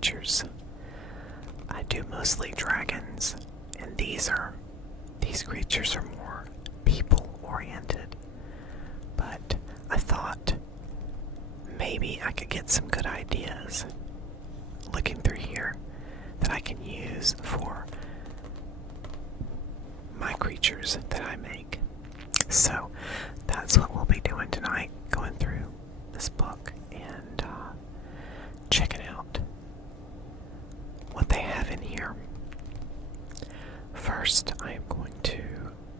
creatures. I do mostly dragons, and these creatures are more people-oriented. But I thought maybe I could get some good ideas looking through here that I can use for my creatures that I make. So that's what we'll be doing tonight, going through this book and checking out what they have in here. First, I am going to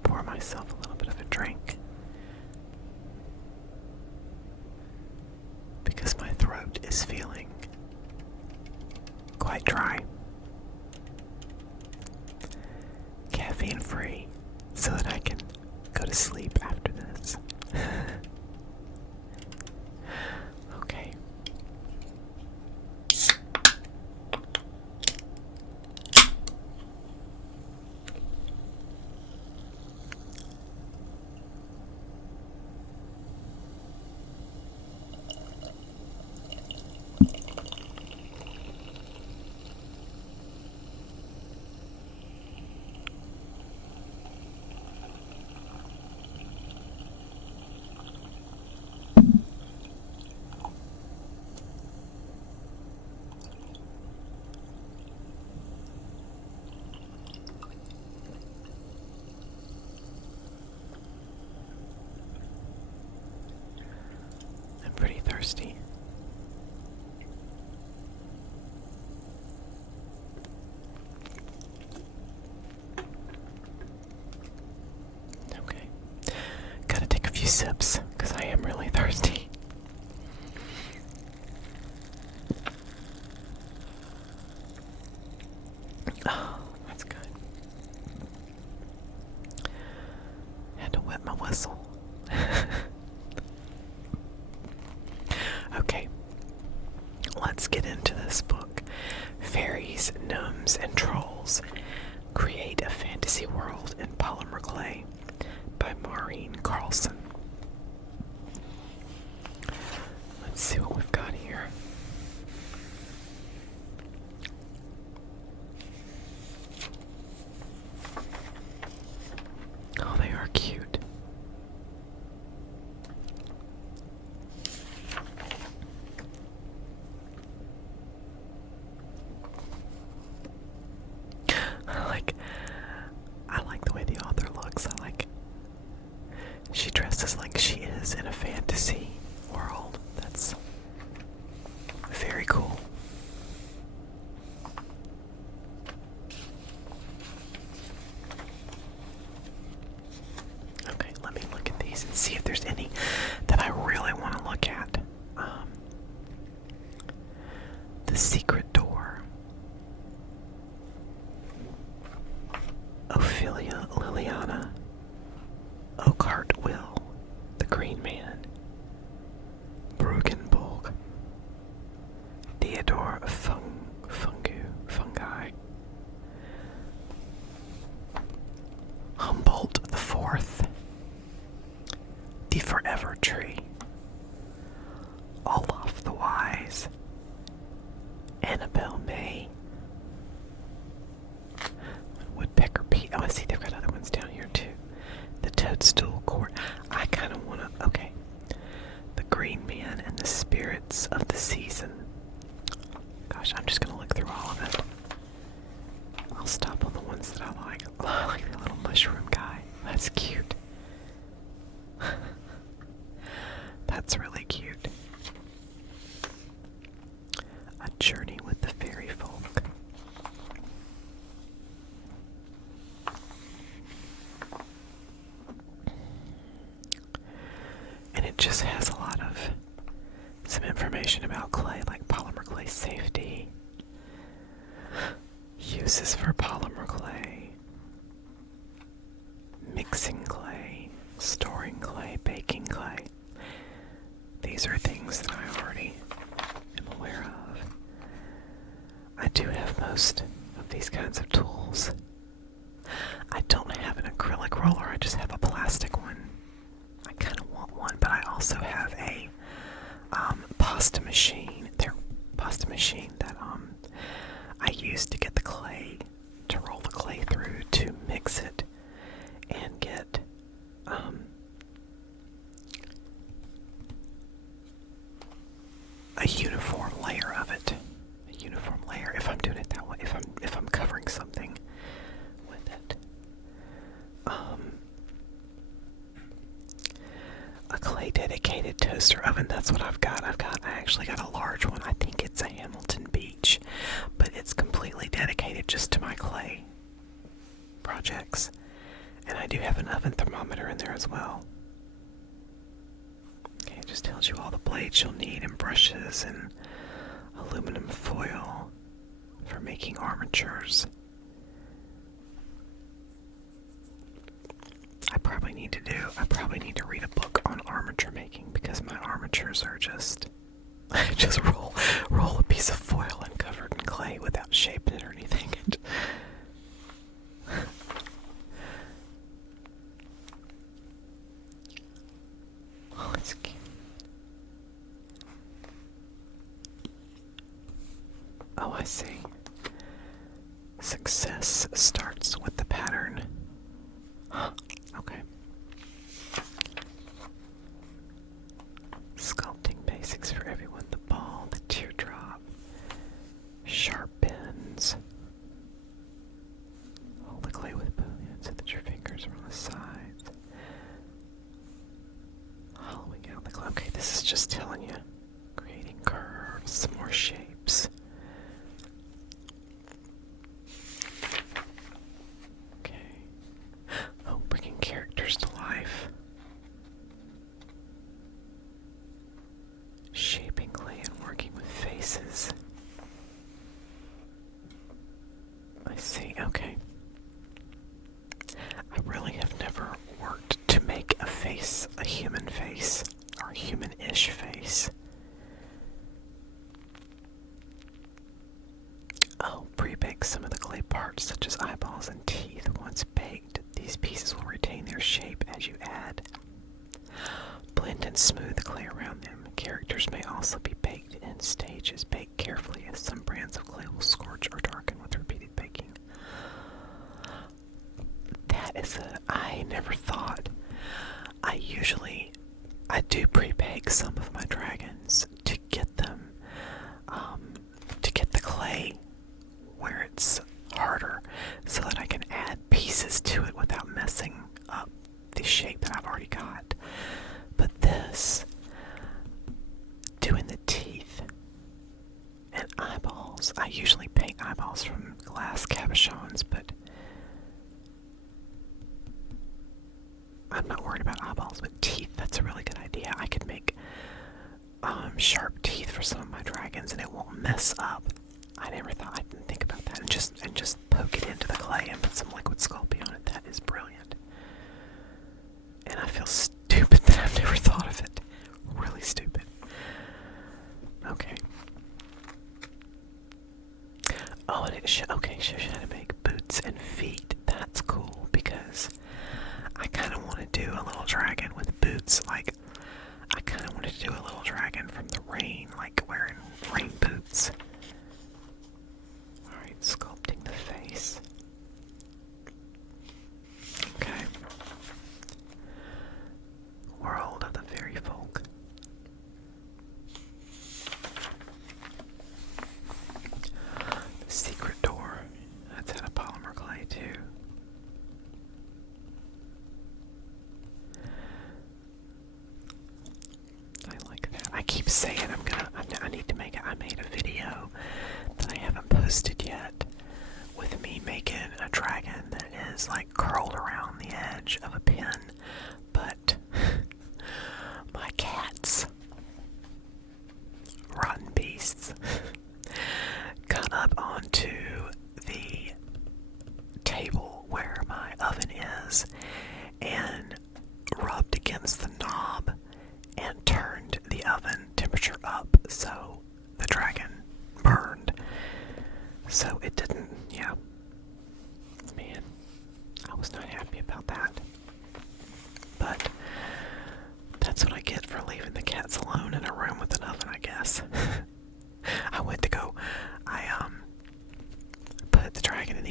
pour myself a little bit of a drink because my throat is feeling quite dry. Caffeine free so that I can go to sleep after this. Okay. Pretty thirsty. Okay. Gotta take a few sips because I am really thirsty. Oh, that's good. Had to wet my whistle. Okay, let's get into this book. Fairies, Gnomes, and Trolls Create a Fantasy World in Polymer Clay by Maureen, Carlson. Let's see what we've got here. Oh, they are cute. I like the way the author looks. She dresses like she is in a fantasy world. That's very cool. Okay, let me look at these and see if there's any that I really want to look at. The Secret Door. Ophelia Liliana, Oakheart Will, The Green Man, Brugenbolg, Theodore Fungi, Humboldt the Fourth, The Forever Tree, Olaf the Wise, Annabelle May, Woodpecker Pete. Oh, I see they've got other ones down here too. The Toadstool Court. I kind of want to. Okay. The Green Man and the Spirits of the Season. Gosh, I'm just going to look through all of it. I'll stop on the ones that I like. Oh, I like the little mushroom guy. That's cute. That's really cute. A Journey with the Fairy Folk. And it just has a lot of some information about clay, like polymer clay safety, uses for polymer clay, mixing clay, storing clay, baking clay. These are things that I already am aware of. I do have most of these kinds of tools. I don't have an acrylic roller, I just have a plastic one. I kind of want one, but I also have a pasta machine. Pasta machine that used to get the clay, to roll the clay through to mix it and get a uniform layer of it. A uniform layer, if I'm doing it that way, if I'm covering something with it. A clay dedicated toaster oven, that's what I've got. I actually got a large one. I think it's a Hamilton Beach, but it's completely dedicated just to my clay projects. And I do have an oven thermometer in there as well. Okay, it just tells you all the blades you'll need and brushes and aluminum foil for making armatures. I probably need to read a book on armature making, because my armatures are just I just roll a piece of foil and cover it in clay without shaping it or anything. Oh, it's cute. Oh, I see. Success starts with the pattern. Huh. Okay. Sculpting basics for everyone. The ball, the teardrop, sharp pins. Hold the clay with both hands so that your fingers are on the sides. Hollowing out the clay. Okay, this is just telling you. Creating curves, some more shapes. Bringing characters to life. Shaping clay and working with faces. I see, okay. I really have never worked to make a face, a human face, or a human-ish face. Oh, pre-bake some of the clay parts, such as eyeballs and teeth. Once baked, these pieces will retain their shape as you add. Blend and smooth the clay around them. Characters may also be baked in stages. Bake carefully, as some brands of clay will scorch or darken with repeated baking. That is I never thought. I do pre-bake some of my dragons to get them, to get the clay where it's harder, so that I can add pieces to it without messing up the shape that I've already got. But this, doing the teeth and eyeballs, I usually paint eyeballs from glass cabochons, but I'm not worried about eyeballs. But teeth, that's a really good idea. I could make sharp teeth for some of my dragons and it won't mess up. I didn't think about that. And just poke it into the clay and put some liquid Sculpey on it. That is brilliant. And I feel stupid that I've never thought of it. Really stupid. Okay. Oh, and it shows you how to make boots and feet. That's cool, because I kind of want to do a little dragon with boots. Like, I kind of wanted to do a little dragon from the rain, like wearing rain boots. Alright, sculpting the face. Okay. World of the Fairy Folk. The secret door. That's out of polymer clay too. I like that. I keep saying I need to make it. I made a video that I haven't posted yet with me making a dragon that is like curled around the edge of a pen, but my cats, rotten beasts, got up onto the table where my oven is and rubbed against the knob and turned the oven temperature up, so the dragon burned. So it didn't, yeah. Man, I was not happy about that. But that's what I get for leaving the cats alone in a room with an oven, I guess. I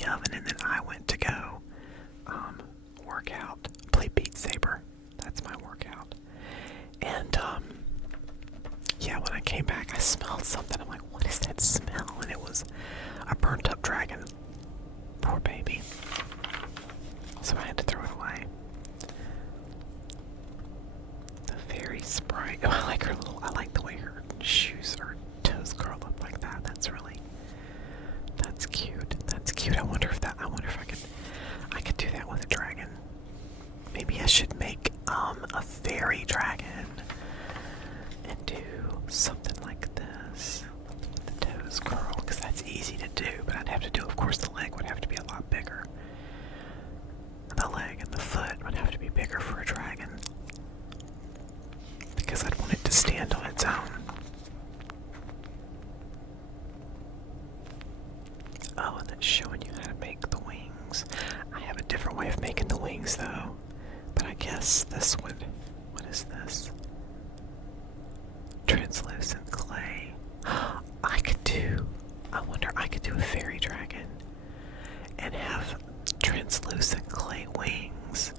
oven, and then I went to go work out, play Beat Saber. That's my workout. And yeah, when I came back, I smelled something. I'm like, what is that smell? And it was a burnt up dragon. Poor baby. So I had to throw it away. The Fairy Sprite. Oh, I like the way her shoes or toes curl up like that. That's cute. That's cute. I wonder if I could do that with a dragon. Maybe I should make a fairy dragon and do something like this with the toes curl, because that's easy to do, but I'd have to do, of course, the leg would have to be a lot bigger. The leg and the foot would have to be bigger for a dragon, because I'd want it to stand on its own. Oh, and it's showing you how to make the wings. I have a different way of making the wings, though. But I guess this would... What is this? Translucent clay. I wonder, I could do a fairy dragon and have translucent clay wings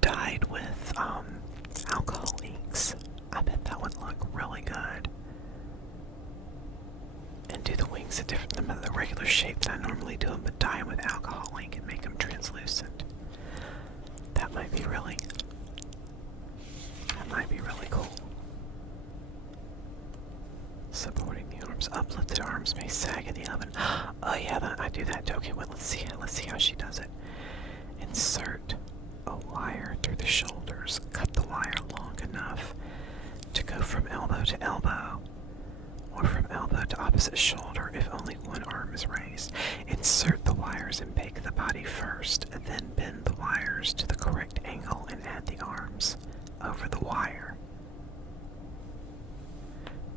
dyed with alcohol inks. I bet that would look really good. And do the wings a different, the regular shape that I normally do them, but dye them with alcohol ink and make them translucent. That might be really cool. Supporting the arms. Uplifted arms may sag in the oven. Oh yeah, I do that. Okay, well, let's see how she does it. Insert a wire through the shoulders. Cut the wire long enough to go from elbow to elbow, or from elbow to opposite shoulder if only one arm is raised. Insert the wires and bake the body first, and then bend the wires to the correct angle and add the arms over the wire.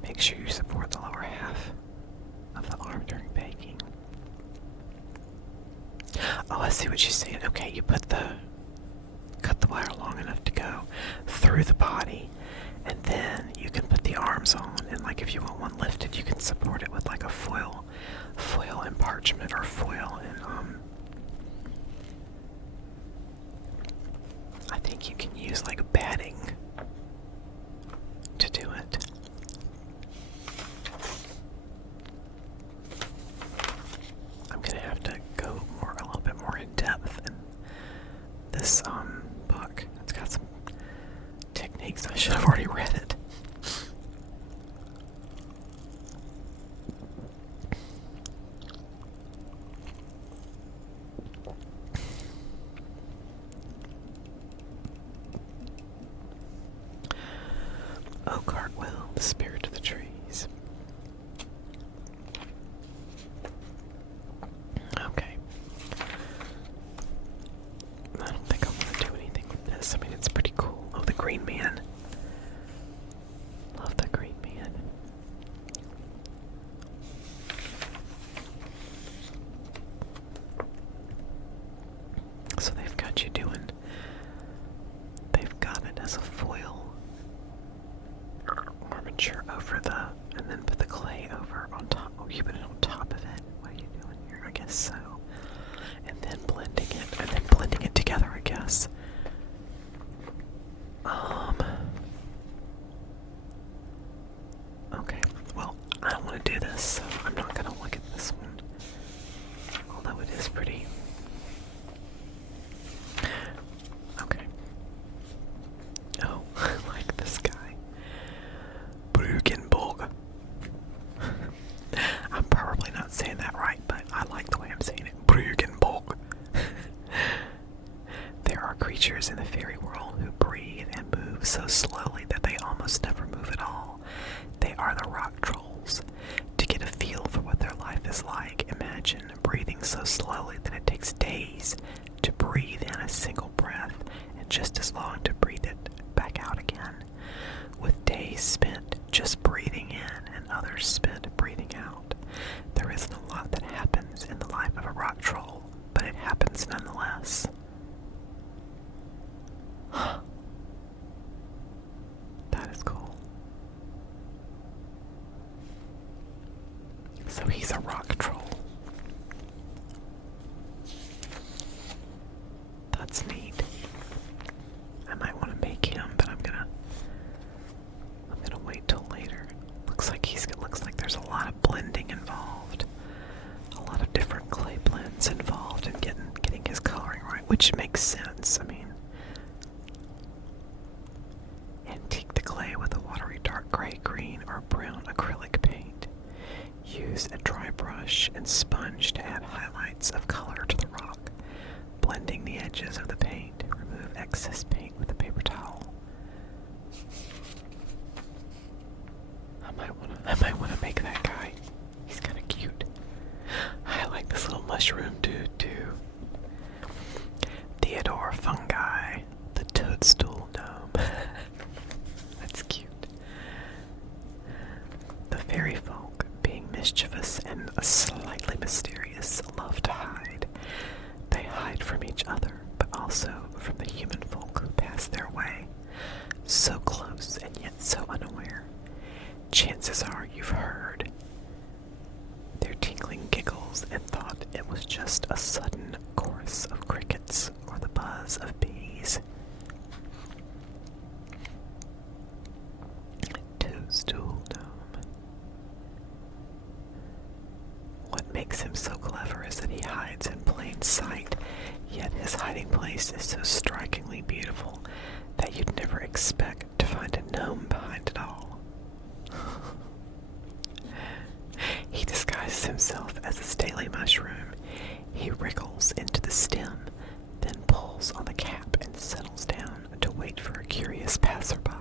Make sure you support the lower half of the arm during baking. Oh, I see what she's saying. Okay, you cut the wire long enough to go through the body, and then you can put the arms on, and like if you want one lifted, you can support it with like a foil and parchment, or foil and I think you can use like batting to do it. I'm gonna have to go a little bit more in depth in this book. It's got some techniques. I should have already read it. Oh, Cartwheel, the spirit of the trees. Okay. I don't think I want to do anything with this. I mean, it's pretty cool. Oh, the green man. Love the green man. So they've got you doing... They've got it as a foil armature over and then put the clay over on top. Oh, you put it on top of it. What are you doing here? I guess so. And then blending it together, I guess. Okay, well, I don't want to do this, so I'm not going to look at this one. Although it is pretty. Okay. Oh, I like this guy. Brugenborg. I'm probably not saying that right, but I like the way I'm saying it. Brugenborg. There are creatures in the fairy world who breathe and move so slowly that they almost never move at all. They are the rock trolls. To get a feel for what their life is like, imagine breathing so slowly that it takes days to breathe in a single breath, and just as long to breathe it back out again. With days spent just breathing in and others spent breathing out. There isn't a lot that happens in the life of a rock troll, but it happens nonetheless. That is cool. So he's a rock troll. which makes sense. I mean, antique the clay with a watery dark gray, green, or brown acrylic paint. Use a dry brush and sponge to add highlights of color to the rock, blending the edges of the paint. Remove excess paint with a paper towel. I might wanna make that guy. He's kinda cute. I like this little mushroom dude too. Theodore fungi, the toadstool gnome. That's cute. The fairy folk, being mischievous and slightly mysterious, love to hide. They hide from each other, but also from the human folk who pass their way. So close and yet so unaware. Chances are you've heard their tinkling giggles and thought it was just a sudden chorus of crickets or the buzz of bees. Toadstool gnome. What makes him so clever is that he hides in plain sight, yet his hiding place is so strikingly beautiful that you'd never expect to find a gnome behind it all. He disguises himself as a stately mushroom. He wriggles into the stem, then pulls on the cap and settles down to wait for a curious passerby.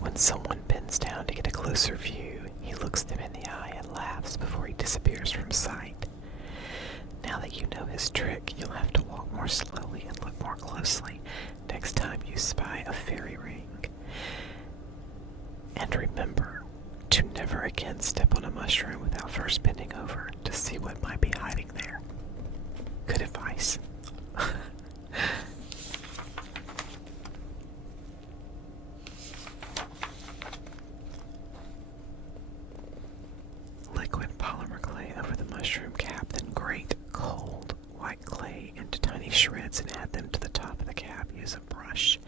When someone bends down to get a closer view, he looks them in the eye and laughs before he disappears from sight. Now that you know his trick, you'll have to walk more slowly and look more closely next time you spy a fairy ring. And remember to never again step on a mushroom without first bending over to see what might be hiding there. Good advice. Liquid polymer clay over the mushroom cap, then grate cold white clay into tiny shreds and add them to the top of the cap. Use a brush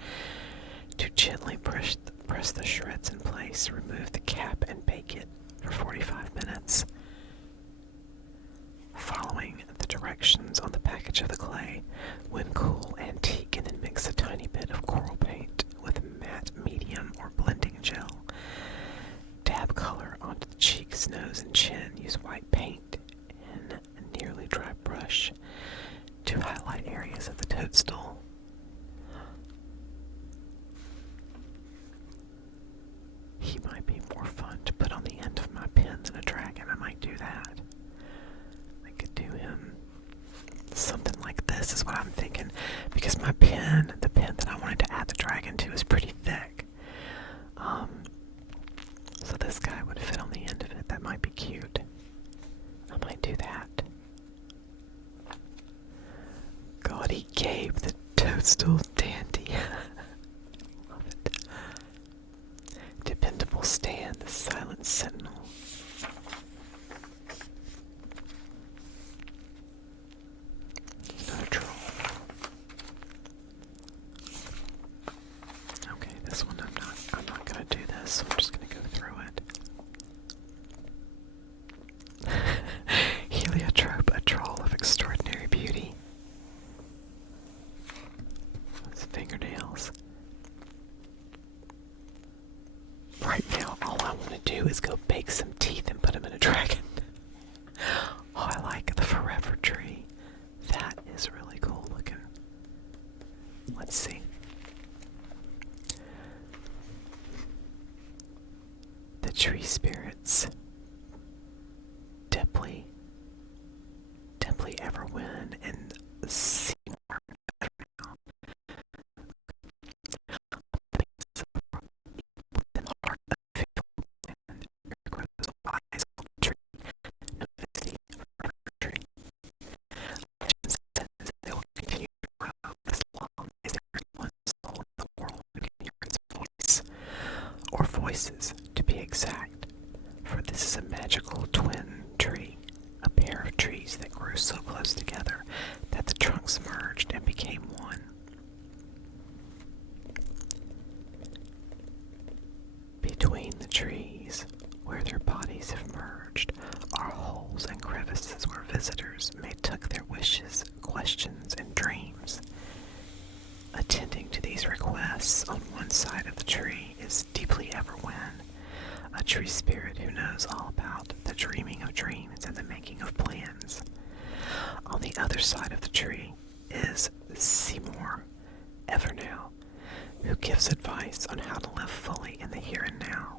to gently press the shreds in place. Remove the cap and bake it for 45 minutes. Following the directions on the package of the clay, when cool, antique, and then mix a tiny bit of coral paint with matte medium or blending gel. Dab color onto the cheeks, nose, and chin. Use white paint and a nearly dry brush to highlight areas of the toadstool. He might be more fun to put on the end of my pen than a dragon. I might do that. I could do him something like this is what I'm thinking. Because my pen, the pen that I wanted to add the dragon to, is pretty thick. So this guy would fit on the end of it. That might be cute. I might do that. God, he gave the toadstool dandy. Love it. Dependable Stan, the silent sentinel. Another troll. Okay, this one I'm not gonna do this. I'm just gonna go through it. Heliotrope, a troll of extraordinary beauty. His fingernails. Right now, all I want to do is go bake some teeth and put them in a dragon. Oh, I like the forever tree. That is really cool looking. Let's see. The tree spirits. Deply ever win and see more better now. Within the heart of the faithful land, there grows a wise old tree, known as the Armature tree. Legend says they will continue to grow as long as there is one soul in the world who can hear its voice, or voices to be exact, for this is a magical twin tree. A pair of trees that grew so close together that the trunks merged and became one. Between the trees, where their bodies have merged, are holes and crevices where visitors may tuck their wishes, questions, and dreams. dreams. Attending to these requests on one side of the tree is Deeply Everwin, a tree spirit who knows all about the dreaming of dreams and the making of plans. On the other side of the tree is Seymour Evernow, who gives advice on how to live fully in the here and now.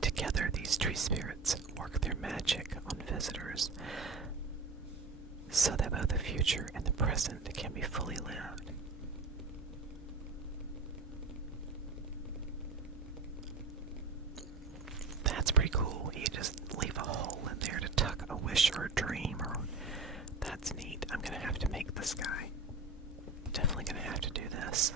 Together, these tree spirits work their magic on visitors so that both the future and the present can be fully lived. That's pretty cool. You just leave a hole in there to tuck a wish or a dream, or that's neat. I'm gonna have to make this guy. Definitely gonna have to do this.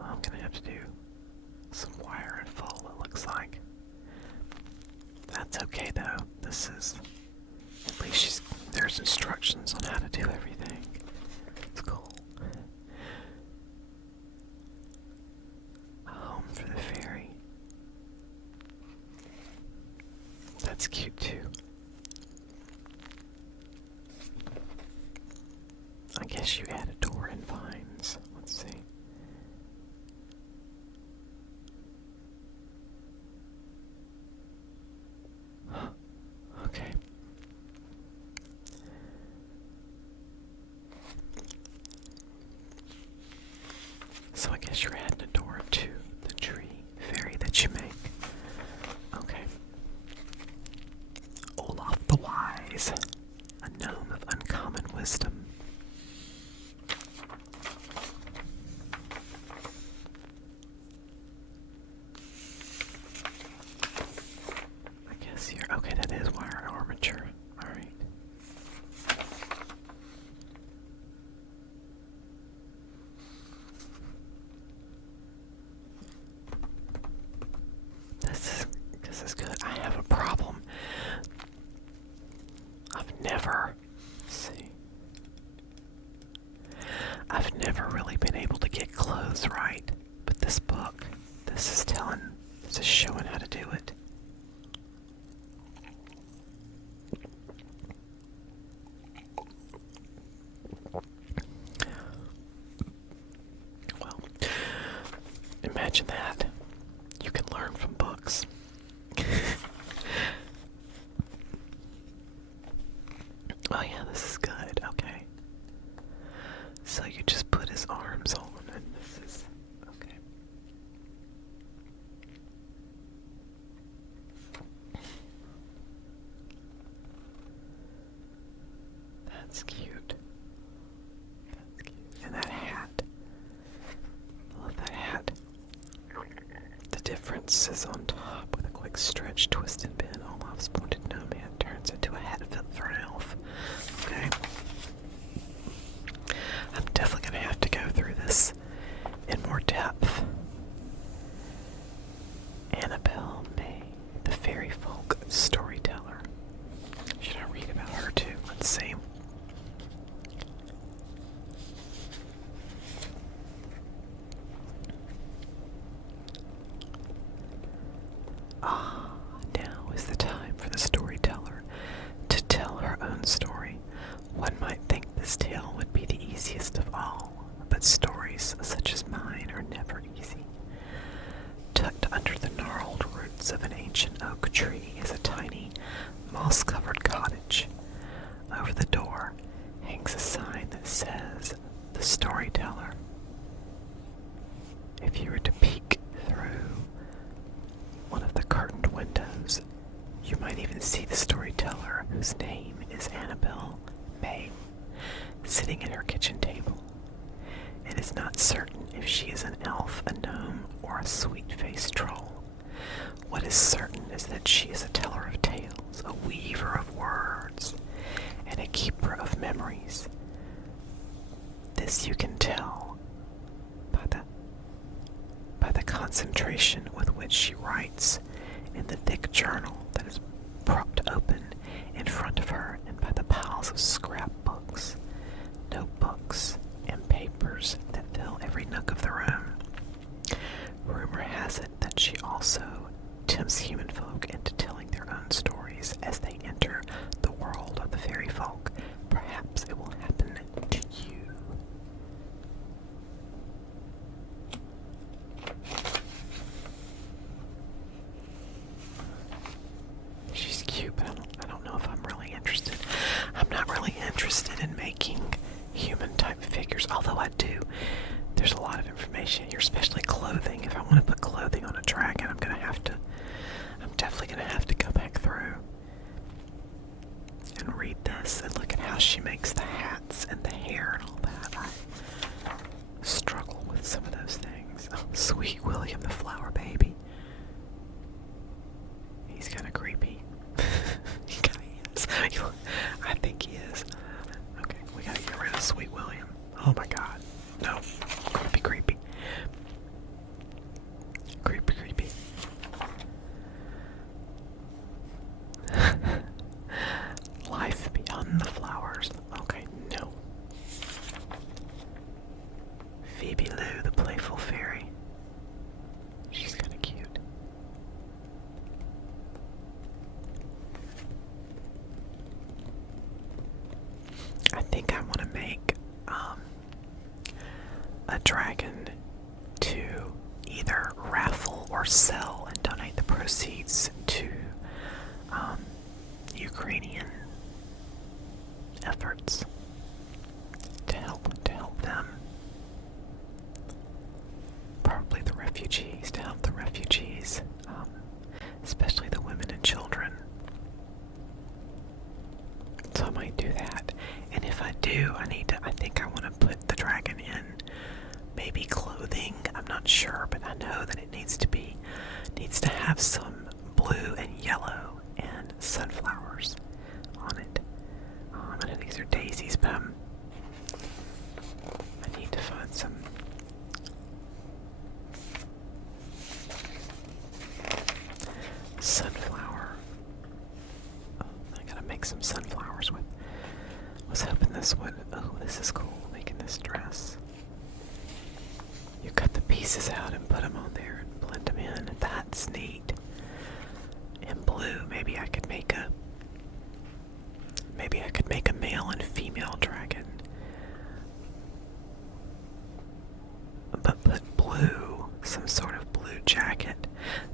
I'm gonna have to do some wire and full, it looks like. That's okay though. This is, at least there's instructions on how to do everything. It's cool. A home for the fairy. That's cute too. I guess you add a door and vines. Let's see. Okay. So I guess you're adding a door to the tree fairy that you make. Okay. Olaf the Wise, a gnome of uncommon wisdom. I guess here, okay, that is wire armature. Alright. This is good. I have a problem. I've never really been able to get clothes right, but this book, this is showing how to do it. Well, imagine that. You can learn from books. Oh yeah, this is good. Okay. So you just put his arms on, and this is okay. That's cute. That's cute. And that hat. I love that hat. The difference is on top with a quick stretch, twist, and bend. Olaf's pointed gnome hat turns into a hat fit for an elf. Okay. I'm definitely going to have to go through this in more depth. Annabelle May, the fairy folk storyteller. Should I read about her too? Let's see. Now is the time for the storyteller to tell her own story. One might think this tale would be the easiest of all, but stories such as mine are never easy. Tucked under the gnarled roots of an ancient oak tree is a tiny, moss-covered cottage. Over the door hangs a sign that says, "The Storyteller." If you were to peek through one of the curtained windows, you might even see the storyteller, whose name is Annabelle May, sitting at her kitchen table. It is not certain if she is an elf, a gnome, or a sweet-faced troll. What is certain is that she is a teller of tales, a weaver of words, and a keeper of memories. This you can tell by the concentration with which she writes in the thick journal that is propped open in front of her, and by the piles of scrapbooks, notebooks, and papers that fill every nook of the room. Rumor has it that she also information here, especially clothing. If I want to put clothing on a dragon, I'm definitely gonna have to go back through and read this and look at how she makes the hats and the hair and all that. I struggle with some of those things. Oh, sweet William the Flower Baby. He's kind of creepy. He kind of is. I think he is. Okay, we gotta get rid of Sweet William. Oh my god. No. Creepy, creepy. Creepy, creepy. Life beyond the flowers. Okay, no. Phoebe Lou, the playful fairy. She's kind of cute. I think I want to make a dragon to either raffle or sell and donate the proceeds to Ukrainian efforts to help them. Probably the refugees, to help the refugees, especially the women and children. So I might do that. And if I do, I think I want to put the dragon in maybe clothing. I'm not sure, but I know that it needs to have some blue and yellow and sunflowers on it. I know these are daisies, but I need to find some sunflower. Oh, I gotta make some sunflowers with. Was hoping this would. Oh, this is cool. Making this dress. You cut the pieces out and put them on there and blend them in. That's neat. In blue, maybe I could make a male and female dragon. But put blue, some sort of blue jacket.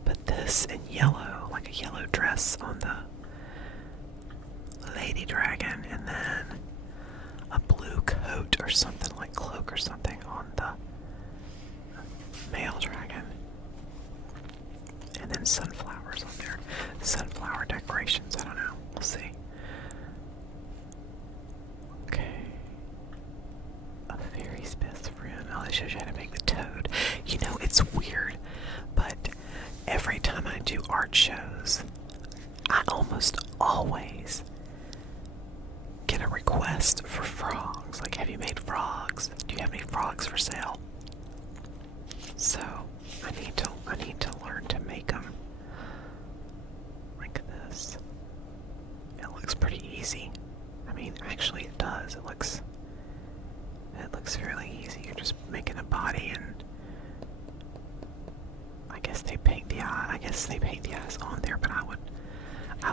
Put this in yellow, like a yellow dress on the lady dragon, and then a blue coat or something, like cloak or something, on the male dragon. And then sunflowers on there. Sunflower decorations, I don't know. We'll see. Okay. A fairy's best friend. Oh, that shows you how to make the toad. You know, it's weird, but every time I do art shows, I almost always get a request for frogs. Like, have you made frogs? Do you have any frogs for sale? So I need to learn to make them like this. It looks pretty easy. I mean, actually it does. It looks fairly easy. You're just making a body, and I guess they paint the eyes on there, but I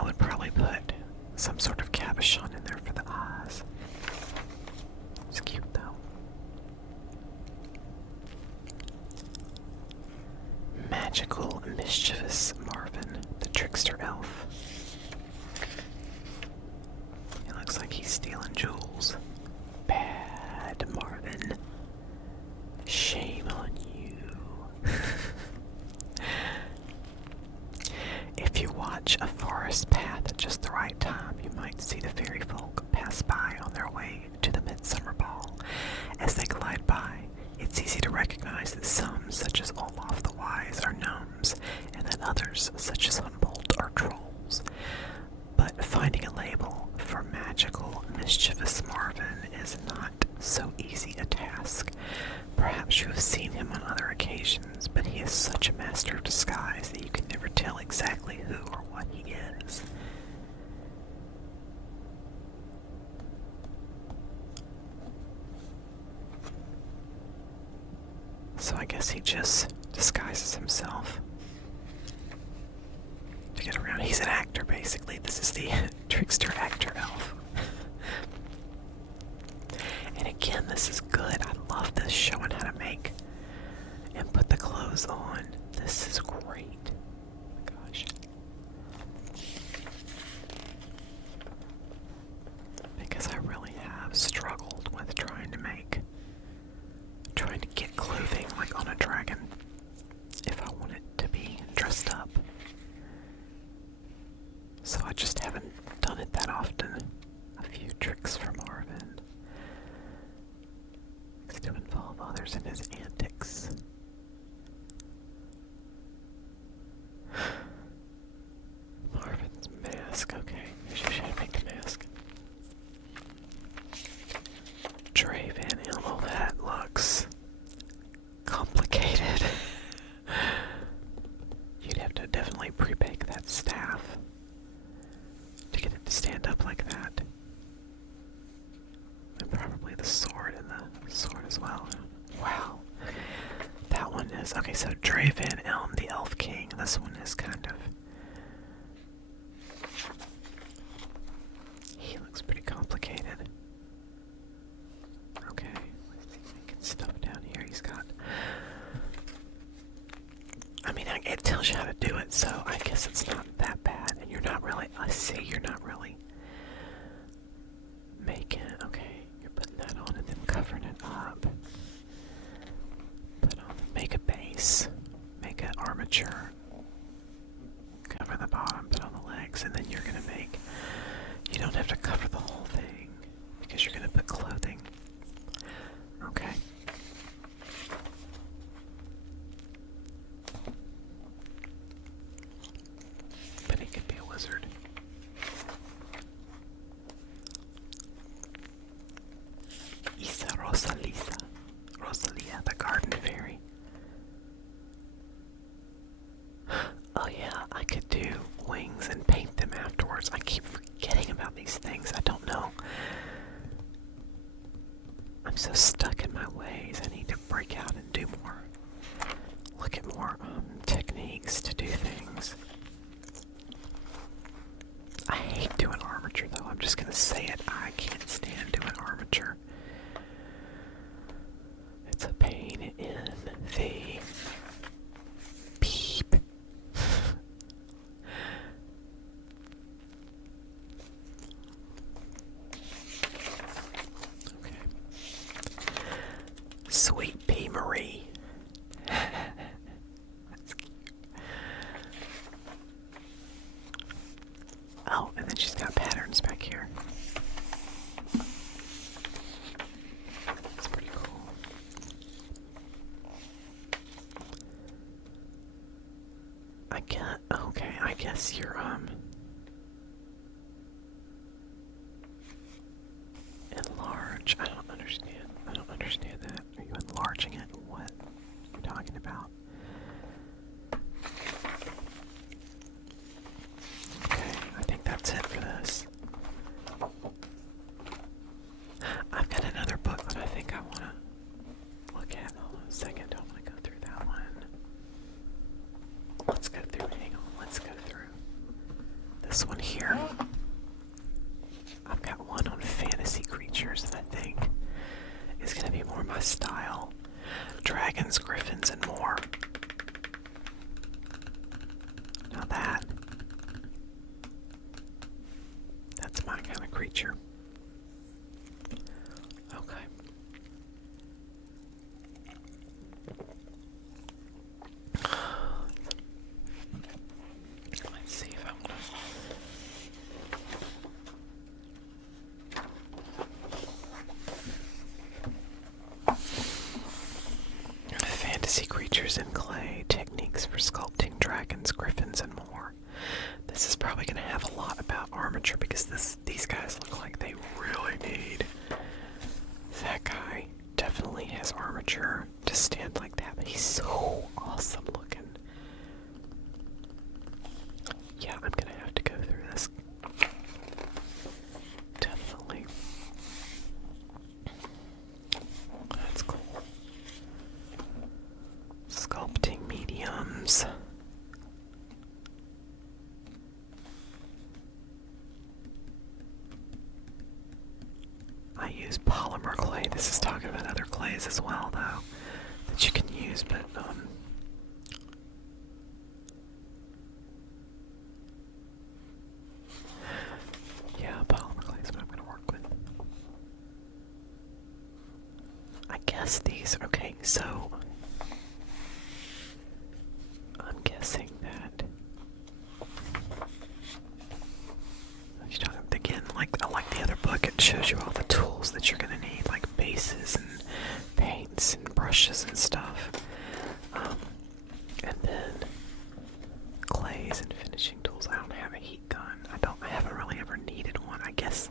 would probably put some sort of cabochon in there for the eyes. It's cute though. Magical, mischievous Marvin the Trickster Elf. He looks like he's stealing jewels. Bad Marvin. Shame on you. If you watch a forest path at just the right time, you might see the fairy folk pass by on their way to the midsummer ball. As they glide by, it's easy to recognize that some, such as Olaf the Wise, are gnomes, and that others, such as Humboldt, are trolls. But finding a label for magical, mischievous Marvin is not so easy a task. Perhaps you have seen him on other occasions, but he is such a master of disguise that you can never tell exactly who or what he is. So I guess he just disguises himself to get around. He's an actor, basically. This is the trickster actor elf. And again, this is good. I love this, showing how to make and put the clothes on. This is great. Gosh. Because I really have struggled with trying to get clothing like on a complicated. You'd have to definitely pre-bake that staff to get it to stand up like that. And probably the sword and the sword as well. Wow. That one is... Okay, so Draven, the Elf King. This one is kind of... He looks pretty complicated. Okay, let's see, making stuff down here. He's got... I mean, it tells you how to do it, so I guess it's not that bad. And you're not really... I see, you're not really making... Okay, you're putting that on and then covering it up. Make a base, make an armature, cover the bottom, put on the legs, and then you're going to make, you don't have to cover the whole thing, because you're going to put clothing. Okay. But he could be a wizard. Rosalia, the garden fairy. Oh yeah, I could do wings and paint them afterwards. I keep forgetting about these things. I don't know. I'm so stuck in my ways. I need to break out and do more. Look at more techniques to do things. I hate doing armature though. I'm just gonna say it. I can't stand doing armature. It's a pain in the beep. Okay. Sweet Pea Marie. That's cute. Oh, and then she's got patterns back here. That's pretty cool. Okay, I guess you're, enlarge. I don't understand that. Are you enlarging it? What are you talking about? Okay, I think that's it for this. I've got another book that I think I want to look at. Hold on a second. Don't want to go through that one. Let's go through. Hang on. Let's go through this one here. I've got one on fantasy creatures that I think is going to be more my style. Dragons, griffins, and more. Now that's my kind of creature. Okay. Let's see if I want to... Fantasy creatures in clay, techniques for sculpting dragons, griffins, and more. This is probably going to have a lot about armature because these guys look like they really need. That guy definitely has armature to stand like that, but he's so awesome looking. Yeah, I'm going to have to go through this. Definitely. That's cool. Sculpting mediums. I use polymer clay. This is talking about other clays as well, though, that you can use, but yeah, polymer clay is what I'm going to work with. I guess these, okay, so I'm guessing that again, like the other book, it shows you all the tools that you're gonna need, like bases and paints and brushes and stuff, and then clays and finishing tools. I don't have a heat gun. I haven't really ever needed one. I guess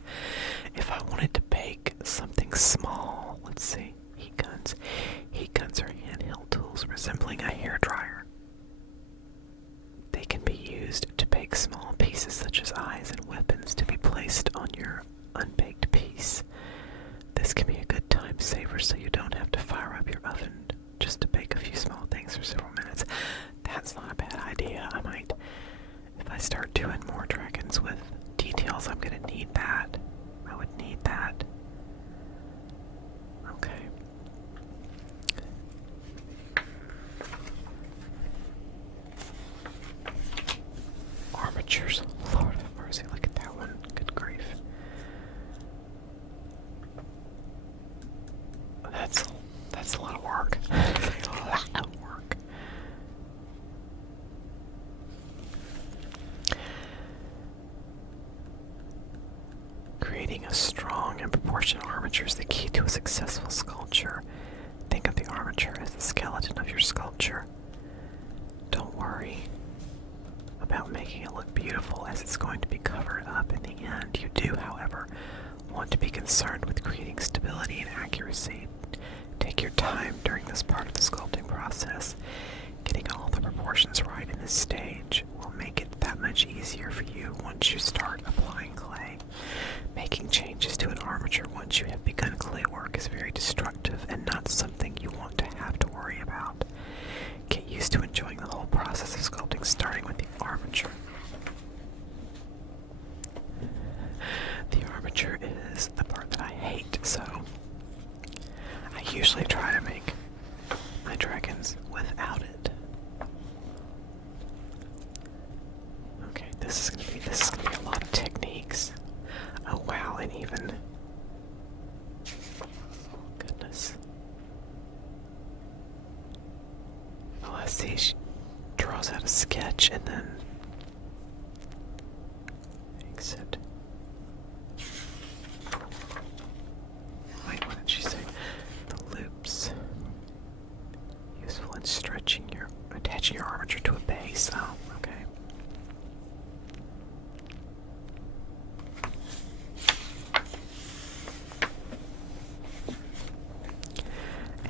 if I wanted to bake something small, let's see, heat guns are handheld using a hairdryer. They can be used to bake small pieces such as eyes and weapons to be placed on your unbaked piece. This can be a good time saver so you don't have to fire up your oven just to bake a few small things for several minutes. That's not a bad idea. I might, if I start doing more dragons with details, I'm gonna need that. I would need that. Okay. Armatures. Lord have mercy, look at that one. Good grief. That's a lot of work. That's a lot of work. Creating a strong and proportionate armature is the key to a successful sculpture. Think of the armature as the skeleton of your sculpture. Don't worry about making it look beautiful, as it's going to be covered up in the end. You do, however, want to be concerned with creating stability and accuracy. Take your time during this part of the sculpting process. Getting all the proportions right in this stage will make it that much easier for you once you start applying clay. Making changes to an armature once you have begun clay work is very destructive and not something you want to have to worry about. Get used to enjoying the whole process of sculpting, starting with the armature. The armature is the part that I hate, so I usually try to make my dragons without it. Okay, this is gonna be a lot of techniques. Oh wow, and even, goodness. Oh, I see, she draws out a sketch and then exit. Wait, what did she say? The loops. Useful in attaching your armature to a base. Oh, okay.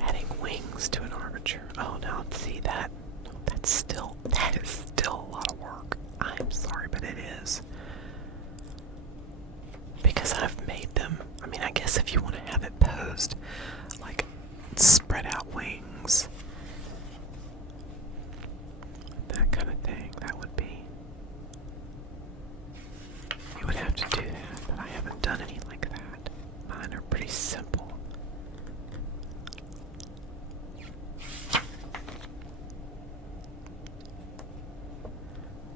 Adding wings to an armature. Oh, now see that. That is still a lot of work. I'm sorry, but it is. Because I've made them. I mean, I guess if you want to have it posed, like spread out wings, that kind of thing, that would be. You would have to do that, but I haven't done any like that. Mine are pretty simple.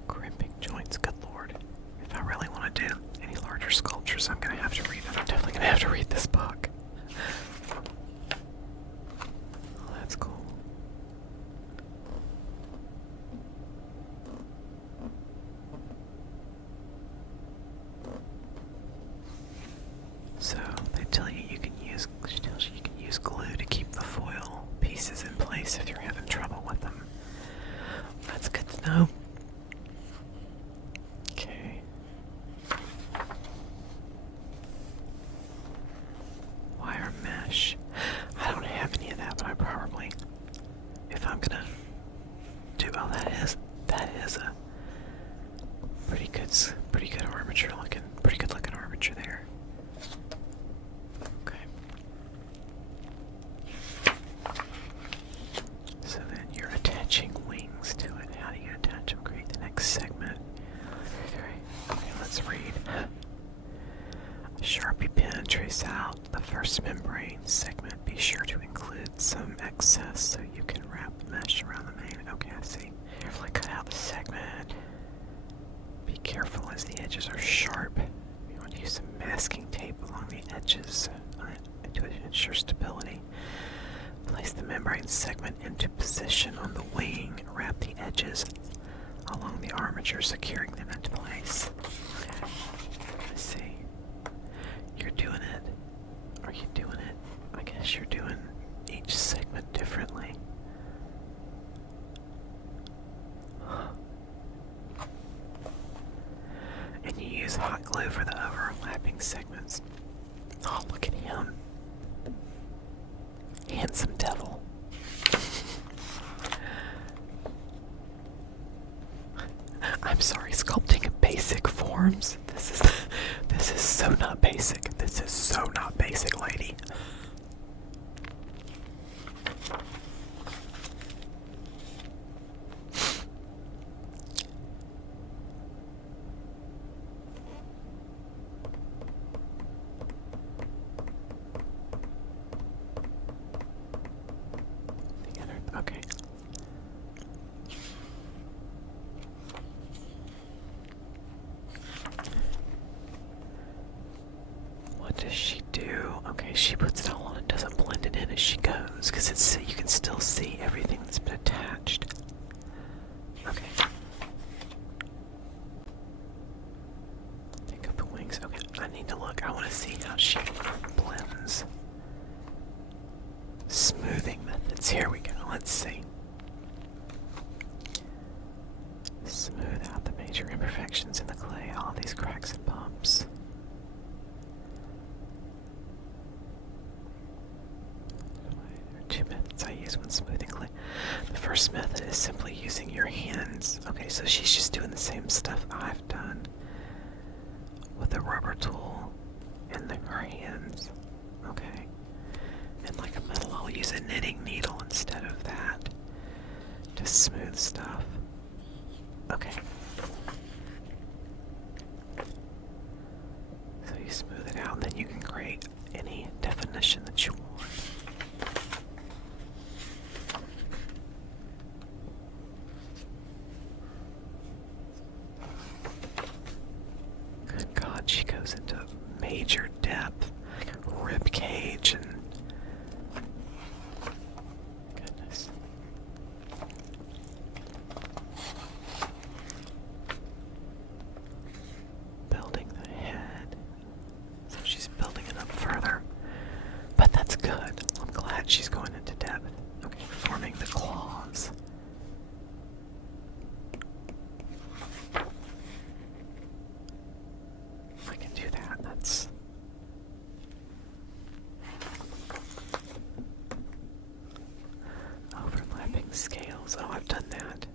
Crimping joints, good lord. If I really want to do any larger sculptures, I'm definitely gonna have to read this book. Oh, that's cool. So they tell you she tells you you can use glue to keep the foil pieces in place if you're having trouble with them. That's good to know. Okay. Wire mesh. I don't have any of that, but I probably, if I'm gonna do, oh, that is a pretty good armature looking, pretty good looking armature there. Okay. So then you're attaching wings to it. How do you attach them? Create the next segment. Okay, let's read. Sharpie pen, trace out the first membrane segment. Be sure to include some excess so you can wrap the mesh around the main. Okay, I see. Carefully cut out the segment. Be careful as the edges are sharp. You want to use some masking tape along the edges to ensure stability. Place the membrane segment into position on the wing. Wrap the edges along the armature, securing them into place. Okay, I see. You're doing it. Are you doing it? I guess you're doing each segment differently. And you use hot glue for the overlapping segments. Oh, look at him. Handsome devil. arms. This is so not basic. This is so not basic, lady. Okay. What does she do? Okay, she puts it all on and doesn't blend it in as she goes, because it's you can still see everything that's been attached. Okay. Think of the wings. Okay, I need to look. I want to see how she blends. Smoothing methods. Here we go. Let's see. Smooth out the major imperfections in the clay, all these cracks and bumps. There are two methods I use when smoothing clay. The first method is simply using your hands. Okay, so she's just doing the same stuff I've done with a rubber tool in her hands. Okay. And like a metal, I'll use a knitting needle instead of that to smooth stuff. Okay. So you smooth it out, and then you can create any definition that you want. Good God, she goes into major depth, rib cage, and goodness. Building the head. So she's building it up further. But that's good. I'm glad she's going into depth. Okay, forming the claws. I can do that. That's overlapping scales. Oh, I've done that.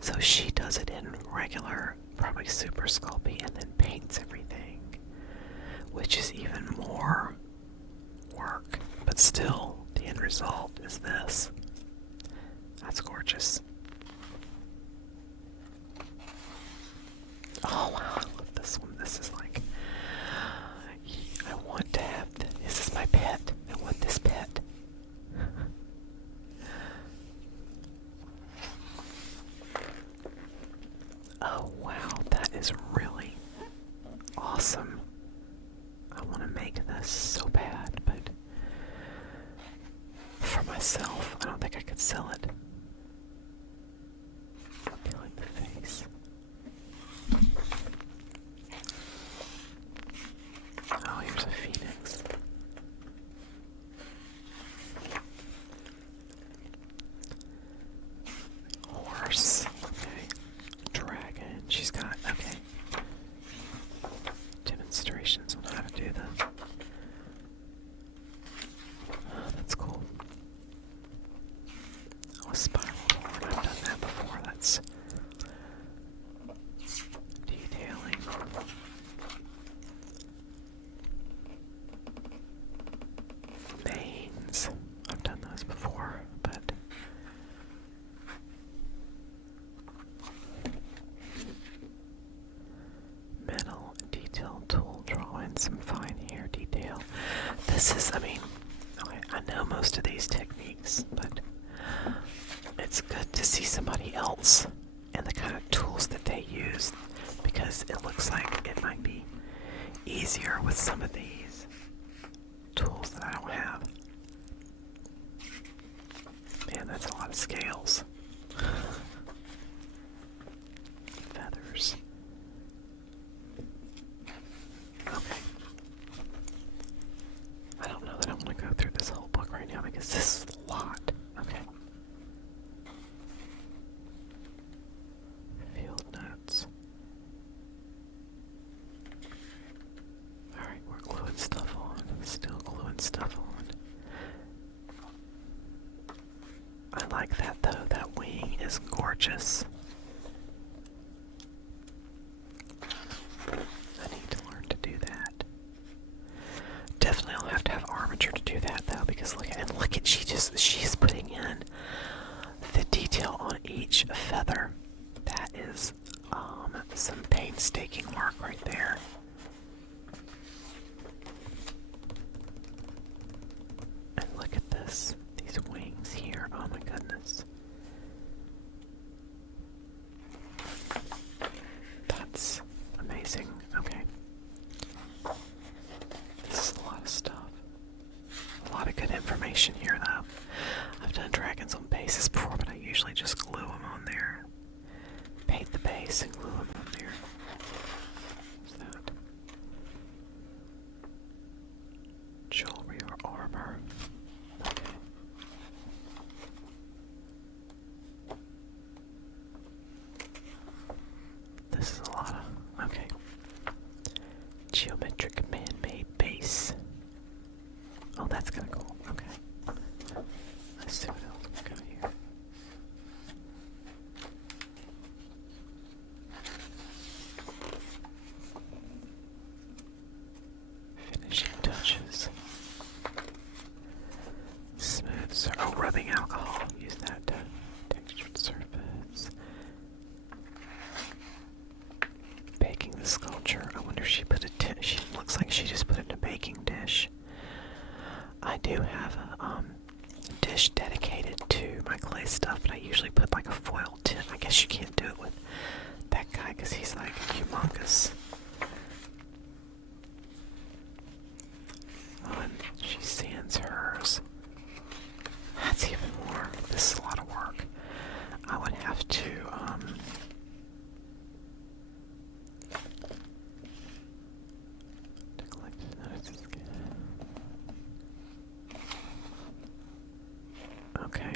So she does it in regular, probably super Sculpey, and then paints everything, which is even more work. But still, the end result is this. That's gorgeous. Oh wow, I love this one. This is like, I want to have this is my pet. I want this pet. Oh wow, that is really awesome. I want to make this so bad, but for myself, I don't think I could sell it. Killing the face. Oh, here's a phoenix. Horse. Okay. Dragon. She's got, okay. Demonstrations on how to do that. Oh, that's cool. Oh, a spiral horn. I've done that before. That's detailing. Mains. I've done those before, but metal detail tool drawing, some fine hair detail. This is, I mean, I know most of these techniques, but it's good to see somebody else and the kind of tools that they use, because it looks like it might be easier with some of these tools that I don't have. Man, that's a lot of scales. Feathers. Okay. I don't know that I want to go through this whole book right now because this is a lot. Okay. Field notes. Alright, we're gluing stuff on. Still gluing stuff on. I like that though. That wing is gorgeous. painstaking work right there. And look at this. These wings here. Oh my goodness. That's amazing. Okay. This is a lot of stuff. A lot of good information here, though. I've done dragons on bases before, but I usually just glue them on there. Paint the base and glue them on there. What's that? Jewelry or armor. Okay. This is a lot of... okay. Geometric man-made base. Oh, that's kind of cool. Okay. Let's see what else we got here. Finishing touches. Smooth oh, rubbing alcohol. Use that textured surface. Baking the sculpture. I wonder if she put she looks like she just put it in a baking dish. I do have a dish dedicated to my clay stuff, but I usually put like a foil tin. I guess you can't do it with that guy because he's like humongous. Oh, and she sands hers. That's even more. This is a lot of work. I would have to okay.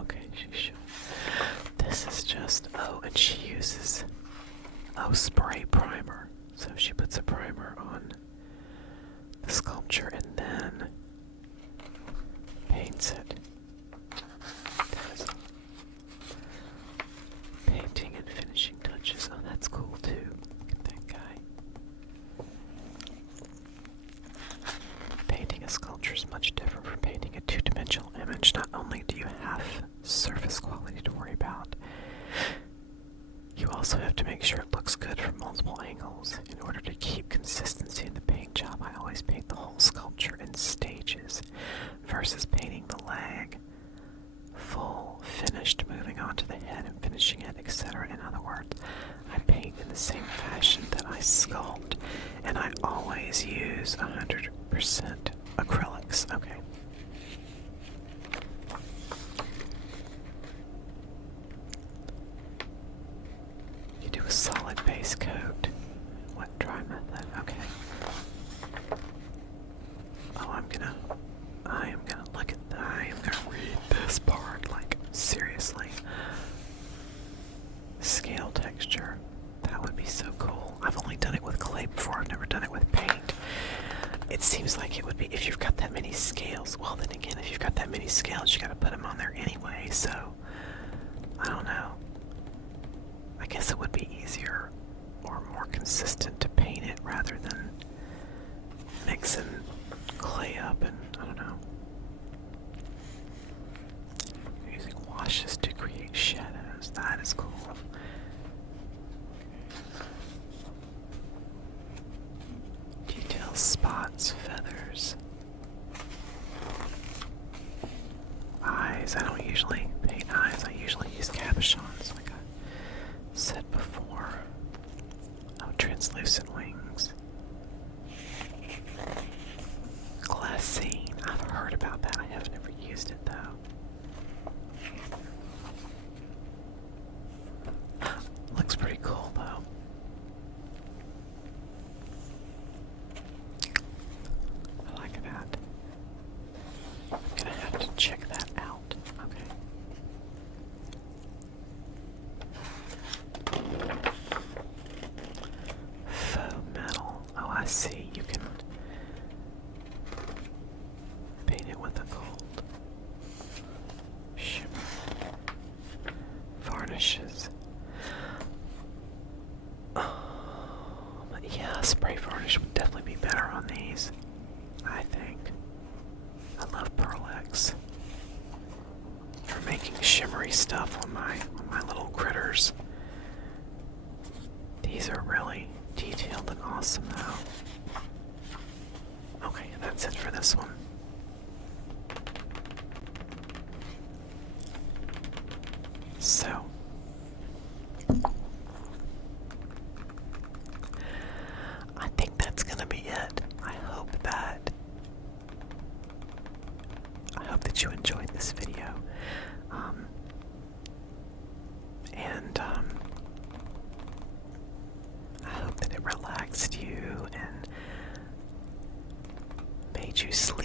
Okay, this is just, oh, and she uses, spray primer. So she puts a primer on the sculpture and then paints it. Painting and finishing touches. Oh, that's cool too. Look at that guy. Painting a sculpture is much different from painting a two-dimensional image. Not only do you have surface quality to worry about, you also have to make sure it looks good from multiple angles. In order to keep consistency in the paint job, I always paint the whole sculpture in stages versus painting the leg full, finished, moving on to the head and finishing it, etc. In other words, I paint in the same fashion that I sculpt, and I always use 100% acrylics. Okay. You do a solid base coat. Wet dry method. Okay. Oh, I am gonna look at that. I am gonna read this part, like, seriously. Scale texture. That would be so cool. I've only done it with clay before. I've never done it with paint. It seems like it would be, if you've got that many scales, well then again, if you've got that many scales, you gotta put them on there anyway, so, I don't know. I guess it would be easier or more consistent to paint it rather than mixing clay up and, I don't know. Using washes to create shadows. That is cool. Details, spots, feathers. Eyes. I don't usually paint furry stuff on my little critters. These are really detailed and awesome though. Okay, and that's it for this one. So I think that's gonna be it. I hope that you enjoyed this video. I hope that it relaxed you and made you sleep